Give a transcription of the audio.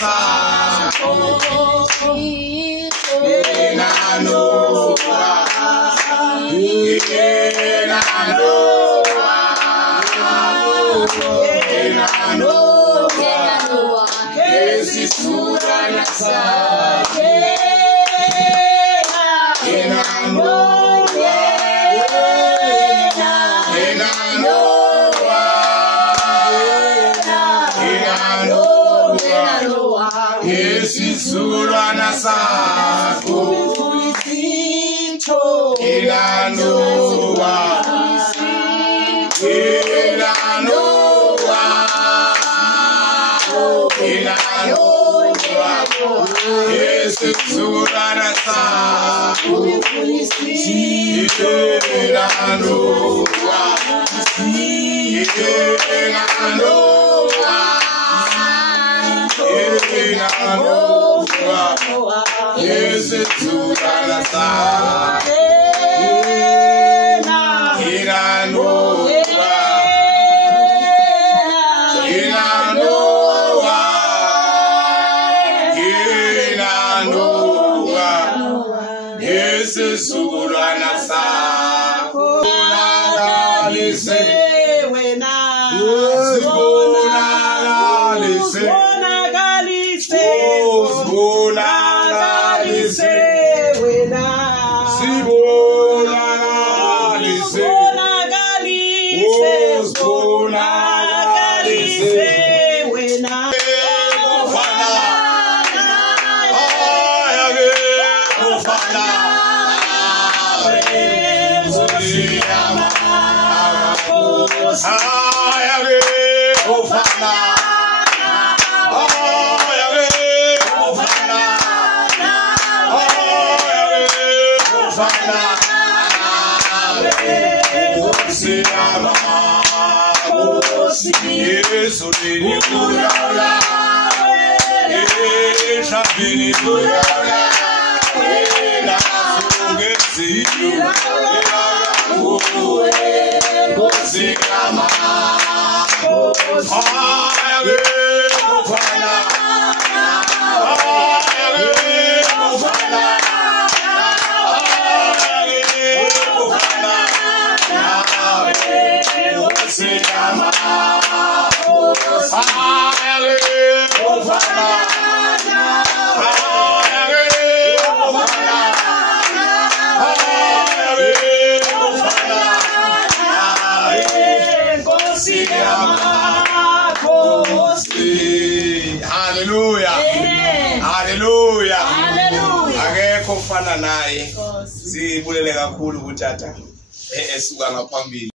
sakho yena Nowa yena Nowa yena Nowa esisurana sakho yena Nowa yena Nowa esisurana sakho yena Nowa yena Nowa yena Nowa esisurana sakho yena Nowa yena Nowa yena Nowa esisurana sakho yena Nowa yena Nowa yena Nowa esisurana sakho bonakalise wena bonakalise bonakalise wena bonakalise bonakalise wena ofana ayage ofana Ziyama ayage ofana Yesu ni kuyala, Shabini kuyala, na sungesiyo, Kosiyama, ayage kufana, ayage kufana, ayage kufana, Kosiyama. Hallelujah. Hallelujah. Akekho fana naye. Sibulele kakhulu kuTata esuka ngaphambili.